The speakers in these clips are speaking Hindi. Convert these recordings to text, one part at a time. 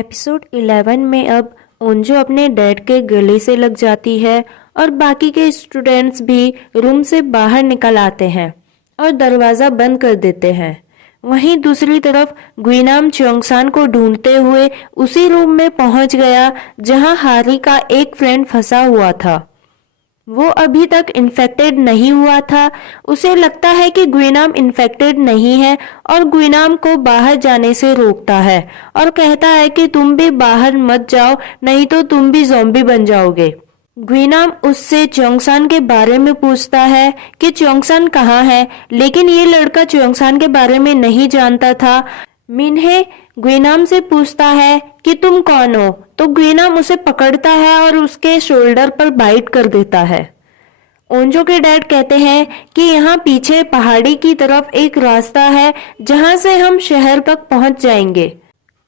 एपिसोड 11 में अब ओंजो अपने डैड के गले से लग जाती है और बाकी के स्टूडेंट्स भी रूम से बाहर निकल आते हैं और दरवाज़ा बंद कर देते हैं। वहीं दूसरी तरफ गुइनाम च्योंगसान को ढूंढते हुए उसी रूम में पहुंच गया जहां हारी का एक फ्रेंड फंसा हुआ था। वो अभी तक इन्फेक्टेड नहीं हुआ था। उसे लगता है कि गुइनाम इन्फेक्टेड नहीं है और गुइनाम को बाहर जाने से रोकता है और कहता है कि तुम भी बाहर मत जाओ, नहीं तो तुम भी ज़ॉम्बी बन जाओगे। गुइनाम उससे च्योंगसान के बारे में पूछता है कि च्योंगसान कहाँ है, लेकिन ये लड़का च्योंगसान के बारे में नहीं जानता था। मिन्हे गुइनाम से पूछता है कि तुम कौन हो, तो गुइनाम उसे पकड़ता है और उसके शोल्डर पर बाइट कर देता है। ओंजो के डैड कहते हैं कि यहाँ पीछे पहाड़ी की तरफ एक रास्ता है जहाँ से हम शहर तक पहुँच जाएंगे।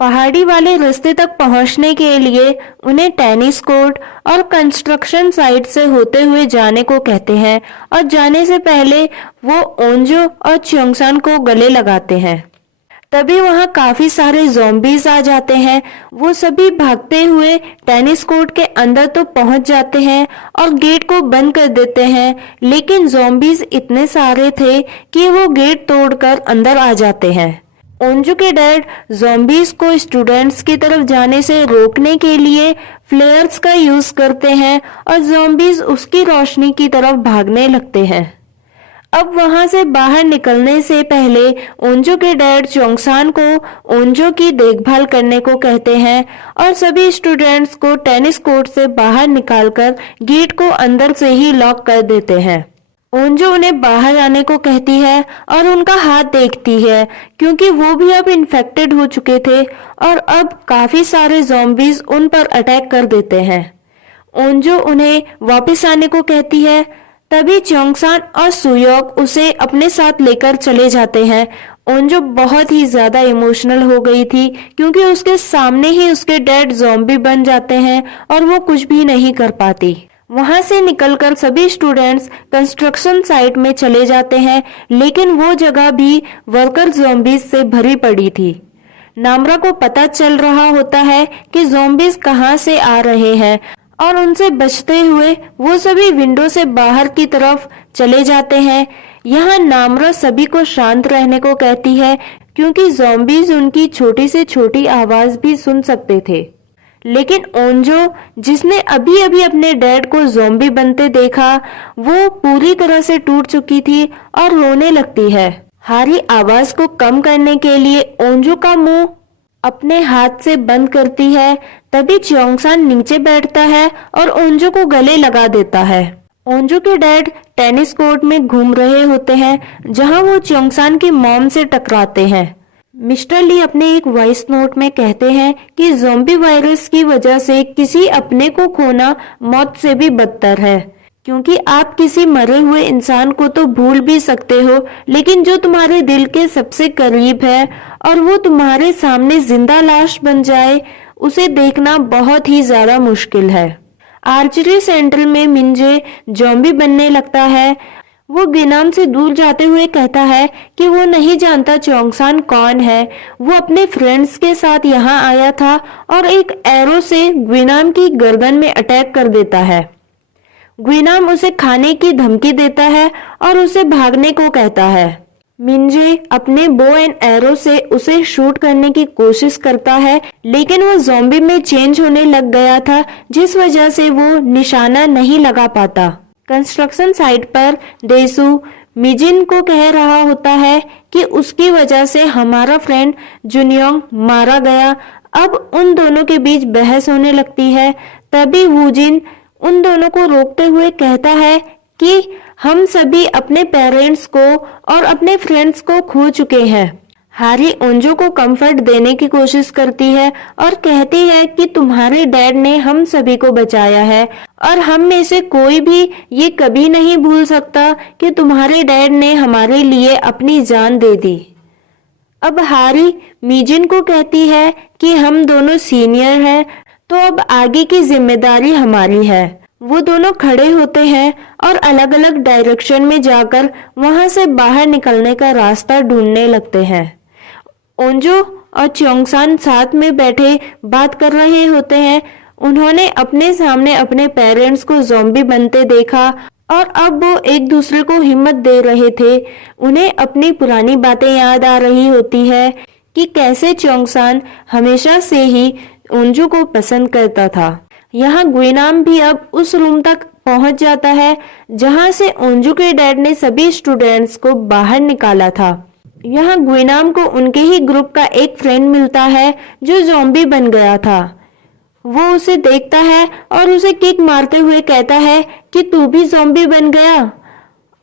पहाड़ी वाले रास्ते तक पहुँचने के लिए उन्हें टेनिस कोर्ट और कंस्ट्रक्शन साइट से होते हुए जाने को कहते हैं और जाने से पहले वो ओंजो और च्योंगसान को गले लगाते हैं। तभी वहां काफी सारे ज़ॉम्बीज आ जाते हैं। वो सभी भागते हुए टेनिस कोर्ट के अंदर तो पहुंच जाते हैं और गेट को बंद कर देते हैं, लेकिन ज़ॉम्बीज इतने सारे थे कि वो गेट तोड़कर अंदर आ जाते हैं। ओंजो के डैड ज़ॉम्बीज को स्टूडेंट्स की तरफ जाने से रोकने के लिए फ्लेयर्स का यूज करते हैं और ज़ॉम्बीज उसकी रोशनी की तरफ भागने लगते हैं। अब वहां से बाहर निकलने से पहले ओंजो के डैड च्योंगसान को ओंजो की देखभाल करने को कहते हैं और सभी स्टूडेंट्स को टेनिस कोर्ट से बाहर निकालकर गेट को अंदर से ही लॉक कर देते हैं। ओंजो उन्हें बाहर आने को कहती है और उनका हाथ देखती है क्योंकि वो भी अब इन्फेक्टेड हो चुके थे और अब काफी सारे ज़ॉम्बीज उन पर अटैक कर देते हैं। ओंजो उन्हें वापस आने को कहती है। तभी च्योंगसान और सुयोक उसे अपने साथ लेकर चले जाते हैं। ओंजो बहुत ही ज्यादा इमोशनल हो गई थी क्योंकि उसके सामने ही उसके डैड ज़ॉम्बी बन जाते हैं और वो कुछ भी नहीं कर पाती। वहां से निकलकर सभी स्टूडेंट्स कंस्ट्रक्शन साइट में चले जाते हैं, लेकिन वो जगह भी वर्कर ज़ॉम्बीज से भरी पड़ी थी। नामरा को पता चल रहा होता है कि ज़ॉम्बीज कहां से आ रहे हैं और उनसे बचते हुए वो सभी विंडो से बाहर की तरफ चले जाते हैं। यहाँ नामरा सभी को शांत रहने को कहती है क्योंकि ज़ॉम्बीज उनकी छोटी से छोटी आवाज भी सुन सकते थे। लेकिन ओंजो, जिसने अभी अभी अपने डैड को ज़ॉम्बी बनते देखा, वो पूरी तरह से टूट चुकी थी और रोने लगती है। हारी आवाज को कम करने के लिए ओंजो का मुंह अपने हाथ से बंद करती है। तभी च्योंगसान नीचे बैठता है और ओंजो को गले लगा देता है। ओंजो के डैड टेनिस कोर्ट में घूम रहे होते हैं जहां वो च्योंगसान की मॉम से टकराते हैं। मिस्टर ली अपने एक वॉइस नोट में कहते हैं कि ज़ॉम्बी वायरस की वजह से किसी अपने को खोना मौत से भी बदतर है, क्योंकि आप किसी मरे हुए इंसान को तो भूल भी सकते हो, लेकिन जो तुम्हारे दिल के सबसे करीब है और वो तुम्हारे सामने जिंदा लाश बन जाए, उसे देखना बहुत ही ज्यादा मुश्किल है। आर्चरी सेंटर में मिंजे ज़ॉम्बी बनने लगता है। वो गुइनाम से दूर जाते हुए कहता है कि वो नहीं जानता च्योंगसान कौन है। वो अपने फ्रेंड्स के साथ यहाँ आया था और एक एरो से गुइनाम की गर्दन में अटैक कर देता है। गुइनाम उसे खाने की धमकी देता है और उसे भागने को कहता है। मिंजे अपने बो एंड एरो से उसे शूट करने की कोशिश करता है, लेकिन वो ज़ॉम्बी में चेंज होने लग गया था, जिस वजह से वो निशाना नहीं लगा पाता। कंस्ट्रक्शन साइट पर डेसू मिजिन को कह रहा होता है कि उसकी वजह से हमारा फ्रेंड जुनियोंग मारा गया। अब उन दोनों के बीच बहस होने लगती है। तभी वूजिन उन दोनों को रोकते हुए कहता है कि हम सभी अपने पेरेंट्स को और अपने फ्रेंड्स को खो चुके हैं। हारी ओंजो को कंफर्ट देने की कोशिश करती है और कहती है कि तुम्हारे डैड ने हम सभी को बचाया है और हम में से कोई भी ये कभी नहीं भूल सकता कि तुम्हारे डैड ने हमारे लिए अपनी जान दे दी। अब हारी मिजिन को कहती है कि हम दोनों सीनियर हैं, तो अब आगे की जिम्मेदारी हमारी है। वो दोनों खड़े होते हैं और अलग अलग डायरेक्शन में जाकर वहां से बाहर निकलने का रास्ता ढूंढने लगते हैं। ओंजो और च्योंगसान साथ में बैठे बात कर रहे होते हैं। उन्होंने अपने सामने अपने पेरेंट्स को ज़ॉम्बी बनते देखा और अब वो एक दूसरे को हिम्मत दे रहे थे। उन्हें अपनी पुरानी बातें याद आ रही होती है कि कैसे च्योंगसान हमेशा से ही ओंजू को पसंद करता था। यहाँ गुइनाम भी अब उस रूम तक पहुंच जाता है जहां से ओंजू के डैड ने सभी स्टूडेंट्स को बाहर निकाला था। यहाँ गुइनाम को उनके ही ग्रुप का एक फ्रेंड मिलता है जो ज़ॉम्बी बन गया था। वो उसे देखता है और उसे किक मारते हुए कहता है कि तू भी ज़ॉम्बी बन गया,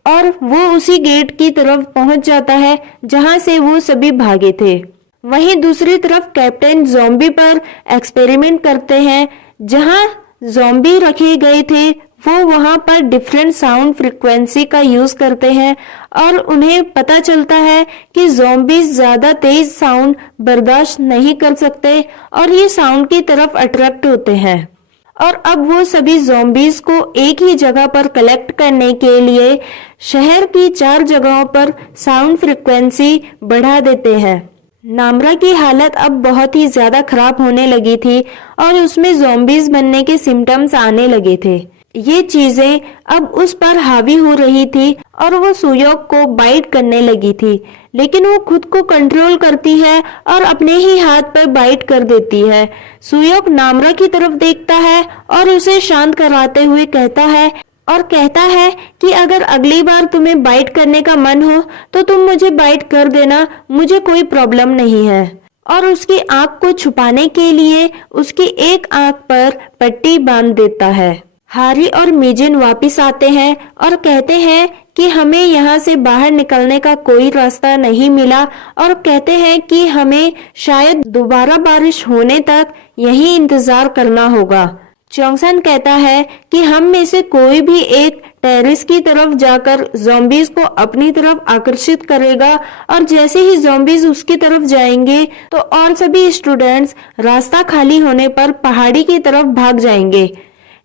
और वो उसी गेट की तरफ पहुंच जाता है जहां से वो सभी भागे थे। वहीं दूसरी तरफ कैप्टन ज़ॉम्बी पर एक्सपेरिमेंट करते हैं। जहां ज़ॉम्बी रखे गए थे वो वहां पर डिफरेंट साउंड फ्रीक्वेंसी का यूज करते हैं और उन्हें पता चलता है कि ज़ॉम्बीज ज्यादा तेज साउंड बर्दाश्त नहीं कर सकते और ये साउंड की तरफ अट्रैक्ट होते हैं। और अब वो सभी ज़ॉम्बीज को एक ही जगह पर कलेक्ट करने के लिए शहर की 4 जगहों पर साउंड फ्रीक्वेंसी बढ़ा देते हैं। नामरा की हालत अब बहुत ही ज्यादा खराब होने लगी थी और उसमें ज़ॉम्बीज बनने के सिम्टम्स आने लगे थे। ये चीजें अब उस पर हावी हो रही थी और वो सुयोक को बाइट करने लगी थी, लेकिन वो खुद को कंट्रोल करती है और अपने ही हाथ पर बाइट कर देती है। सुयोक नामरा की तरफ देखता है और उसे शांत कराते हुए कहता है कि अगर अगली बार तुम्हें बाइट करने का मन हो तो तुम मुझे बाइट कर देना, मुझे कोई प्रॉब्लम नहीं है। और उसकी आंख को छुपाने के लिए उसकी एक आंख पर पट्टी बांध देता है। हारी और मिजिन वापस आते हैं और कहते हैं कि हमें यहाँ से बाहर निकलने का कोई रास्ता नहीं मिला और कहते हैं कि हमें शायद दोबारा बारिश होने तक यही इंतजार करना होगा। च्योंगसान कहता है कि हम में से कोई भी एक टेरेस की तरफ जाकर ज़ॉम्बीज को अपनी तरफ आकर्षित करेगा और जैसे ही ज़ॉम्बीज उसकी तरफ जाएंगे तो और सभी स्टूडेंट्स रास्ता खाली होने पर पहाड़ी की तरफ भाग जाएंगे।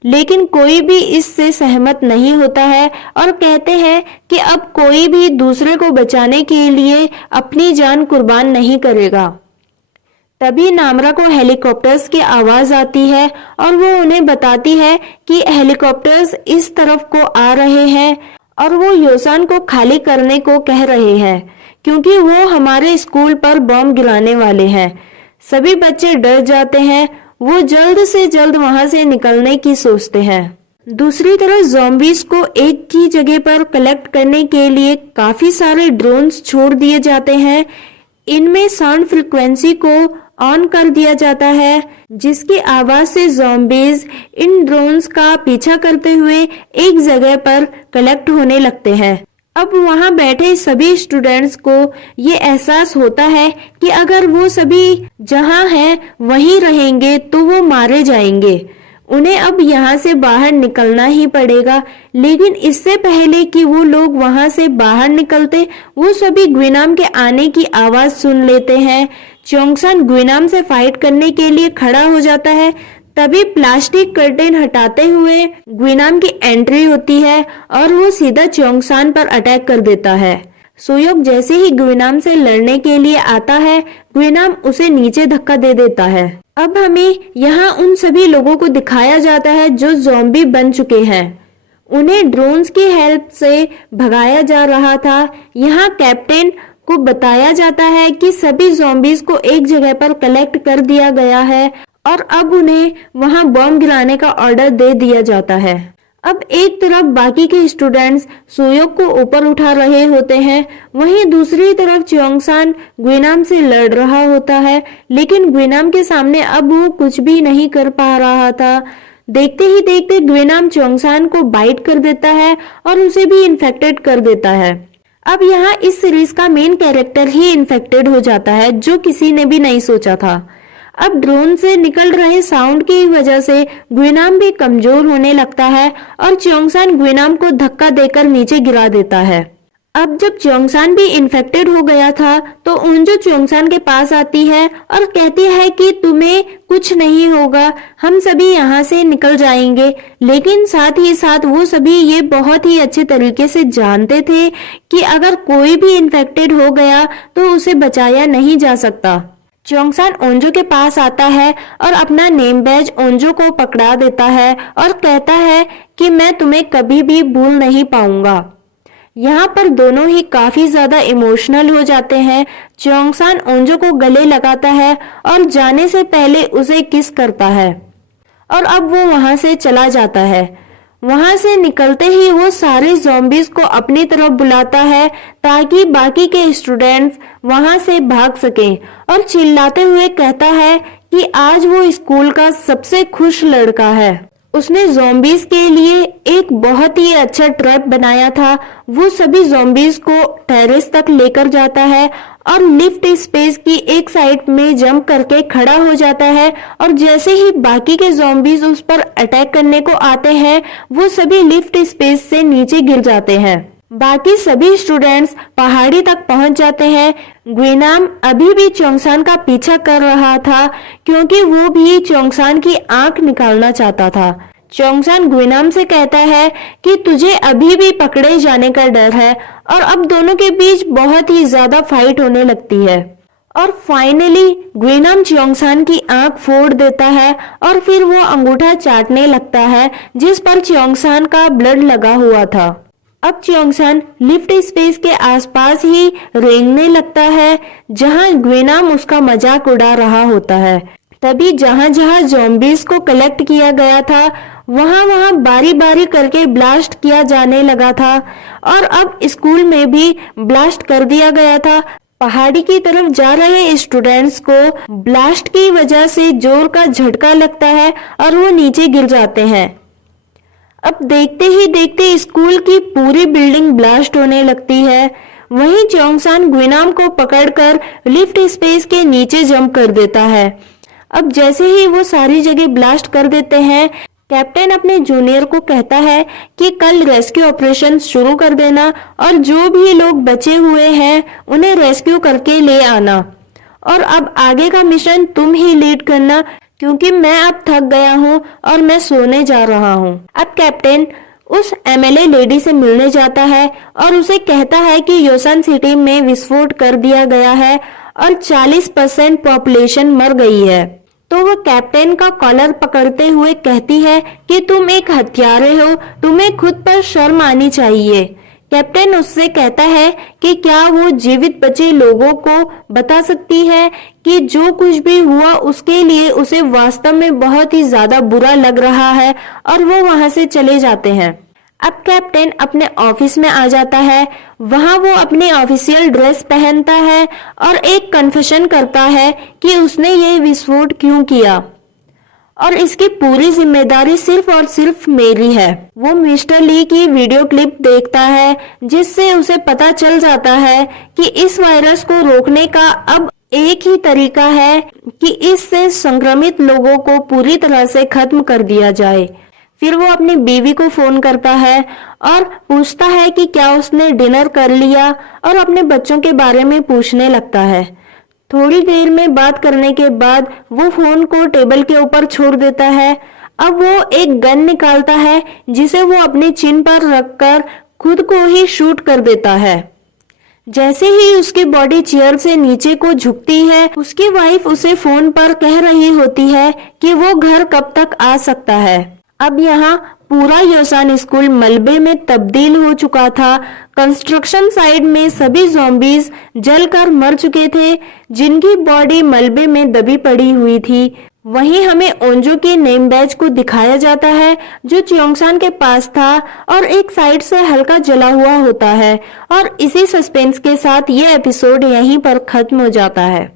लेकिन कोई भी इससे सहमत नहीं होता है और कहते हैं कि अब कोई भी दूसरे को बचाने के लिए अपनी जान कुर्बान नहीं करेगा। तभी नामरा को हेलीकॉप्टर्स की आवाज आती है और वो उन्हें बताती है कि हेलीकॉप्टर्स इस तरफ को आ रहे हैं और वो योसान को खाली करने को कह रहे हैं क्योंकि वो हमारे स्कूल पर बॉम्ब गिराने वाले हैं। सभी बच्चे डर जाते हैं। वो जल्द से जल्द वहां से निकलने की सोचते हैं। दूसरी तरफ ज़ॉम्बीज को एक ही जगह पर कलेक्ट करने के लिए काफी सारे ड्रोन्स छोड़ दिए जाते हैं। इनमें साउंड फ्रीक्वेंसी को ऑन कर दिया जाता है जिसकी आवाज से ज़ॉम्बीज इन ड्रोन्स का पीछा करते हुए एक जगह पर कलेक्ट होने लगते हैं। अब वहां बैठे सभी स्टूडेंट्स को ये एहसास होता है कि अगर वो सभी जहां हैं वहीं रहेंगे तो वो मारे जाएंगे। उन्हें अब यहाँ से बाहर निकलना ही पड़ेगा। लेकिन इससे पहले कि वो लोग वहां से बाहर निकलते वो सभी गुइनाम के आने की आवाज सुन लेते हैं। च्योंगसान गुइनाम से फाइट करने के लिए खड़ा हो जाता है। तभी प्लास्टिक कर्टेन हटाते हुए गुइनाम की एंट्री होती है और वो सीधा च्योंगसान पर अटैक कर देता है। सुयोक जैसे ही गुइनाम से लड़ने के लिए आता है गुइनाम उसे नीचे धक्का दे देता है। अब हमें यहाँ उन सभी लोगों को दिखाया जाता है जो ज़ॉम्बी बन चुके हैं। उन्हें ड्रोन्स की हेल्प से भगाया जा रहा था। यहाँ कैप्टन को बताया जाता है कि सभी ज़ॉम्बीज को एक जगह पर कलेक्ट कर दिया गया है और अब उन्हें वहां बॉम्ब गिराने का ऑर्डर दे दिया जाता है। अब एक तरफ बाकी के स्टूडेंट्स सुयोक को ऊपर उठा रहे होते हैं, वहीं दूसरी तरफ च्योंगसान गुइनाम से लड़ रहा होता है। लेकिन गुइनाम के सामने अब वो कुछ भी नहीं कर पा रहा था। देखते ही देखते गुइनाम च्योंगसान को बाइट कर देता है और उसे भी इन्फेक्टेड कर देता है। अब यहाँ इस सीरीज का मेन कैरेक्टर ही इन्फेक्टेड हो जाता है जो किसी ने भी नहीं सोचा था। अब ड्रोन से निकल रहे साउंड की वजह से गुइनाम भी कमजोर होने लगता है और च्योंगसान गुइनाम को धक्का देकर नीचे गिरा देता है। अब जब च्योंगसान भी इन्फेक्टेड हो गया था तो ओंजू च्योंगसान के पास आती है और कहती है कि तुम्हें कुछ नहीं होगा, हम सभी यहाँ से निकल जाएंगे। लेकिन साथ ही साथ वो सभी ये बहुत ही अच्छे तरीके से जानते थे कि अगर कोई भी इन्फेक्टेड हो गया तो उसे बचाया नहीं जा सकता। च्योंगसान ओंजो के पास आता है और अपना नेम बैज ओंजो को पकड़ा देता है और कहता है कि मैं तुम्हें कभी भी भूल नहीं पाऊंगा। यहाँ पर दोनों ही काफी ज्यादा इमोशनल हो जाते हैं। च्योंगसान ओंजो को गले लगाता है और जाने से पहले उसे किस करता है और अब वो वहां से चला जाता है। वहां से निकलते ही वो सारे ज़ॉम्बीज को अपनी तरफ बुलाता है ताकि बाकी के स्टूडेंट्स वहां से भाग सकें और चिल्लाते हुए कहता है कि आज वो स्कूल का सबसे खुश लड़का है। उसने ज़ॉम्बीज के लिए एक बहुत ही अच्छा ट्रैप बनाया था। वो सभी ज़ॉम्बीज को टेरेस तक लेकर जाता है और लिफ्ट स्पेस की एक साइड में जंप करके खड़ा हो जाता है और जैसे ही बाकी के ज़ॉम्बीज उस पर अटैक करने को आते हैं वो सभी लिफ्ट स्पेस से नीचे गिर जाते हैं। बाकी सभी स्टूडेंट्स पहाड़ी तक पहुंच जाते हैं। ग्विनाम अभी भी च्योंगसान का पीछा कर रहा था क्योंकि वो भी च्योंगसान की आंख निकालना चाहता था। च्योंगसान ग्विनाम से कहता है कि तुझे अभी भी पकड़े जाने का डर है और अब दोनों के बीच बहुत ही ज्यादा फाइट होने लगती है और फाइनली ग्विनाम च्योंगसान की आंख फोड़ देता है और फिर वो अंगूठा चाटने लगता है जिस पर च्योंगसान का ब्लड लगा हुआ था। अब च्योंगसान लिफ्ट स्पेस के आसपास ही रेंगने लगता है जहां ग्विनाम उसका मजाक उड़ा रहा होता है। तभी जहां जहां ज़ॉम्बीज को कलेक्ट किया गया था वहां वहां बारी बारी करके ब्लास्ट किया जाने लगा था और अब स्कूल में भी ब्लास्ट कर दिया गया था। पहाड़ी की तरफ जा रहे स्टूडेंट्स को ब्लास्ट की वजह से जोर का झटका लगता है और वो नीचे गिर जाते हैं। अब देखते ही देखते स्कूल की पूरी बिल्डिंग ब्लास्ट होने लगती है। वहीं च्योंगसान ग्विनाम को पकड़कर लिफ्ट स्पेस के नीचे जंप कर देता है। अब जैसे ही वो सारी जगह ब्लास्ट कर देते हैं कैप्टन अपने जूनियर को कहता है कि कल रेस्क्यू ऑपरेशन शुरू कर देना और जो भी लोग बचे हुए हैं उन्हें रेस्क्यू करके ले आना और अब आगे का मिशन तुम ही लीड करना क्योंकि मैं अब थक गया हूँ और मैं सोने जा रहा हूँ। अब कैप्टन उस एमएलए लेडी से मिलने जाता है और उसे कहता है कि योसन सिटी में विस्फोट कर दिया गया है और 40% पॉपुलेशन मर गई है। तो वो कैप्टन का कॉलर पकड़ते हुए कहती है कि तुम एक हत्यारे हो, तुम्हें खुद पर शर्म आनी चाहिए। कैप्टन उससे कहता है कि क्या वो जीवित बचे लोगों को बता सकती है कि जो कुछ भी हुआ उसके लिए उसे वास्तव में बहुत ही ज्यादा बुरा लग रहा है और वो वहां से चले जाते हैं। अब कैप्टन अपने ऑफिस में आ जाता है। वहां वो अपनी ऑफिशियल ड्रेस पहनता है और एक कन्फेशन करता है कि उसने ये विस्फोट क्यों किया और इसकी पूरी जिम्मेदारी सिर्फ और सिर्फ मेरी है। वो मिस्टर ली की वीडियो क्लिप देखता है जिससे उसे पता चल जाता है कि इस वायरस को रोकने का अब एक ही तरीका है कि इससे संक्रमित लोगों को पूरी तरह से खत्म कर दिया जाए। फिर वो अपनी बीवी को फोन करता है और पूछता है कि क्या उसने डिनर कर लिया और अपने बच्चों के बारे में पूछने लगता है। थोड़ी देर में बात करने के बाद वो फोन को टेबल के ऊपर छोड़ देता है। अब वो एक गन निकालता है जिसे वो अपने चिन पर रखकर खुद को ही शूट कर देता है। जैसे ही उसकी बॉडी चेयर से नीचे को झुकती है उसकी वाइफ उसे फोन पर कह रही होती है कि वो घर कब तक आ सकता है। अब यहाँ पूरा योसान स्कूल मलबे में तब्दील हो चुका था। कंस्ट्रक्शन साइड में सभी ज़ॉम्बीज जलकर मर चुके थे जिनकी बॉडी मलबे में दबी पड़ी हुई थी। वहीं हमें ओंजो के नेम बैज को दिखाया जाता है जो च्योंगसान के पास था और एक साइड से हल्का जला हुआ होता है और इसी सस्पेंस के साथ ये एपिसोड यहीं पर खत्म हो जाता है।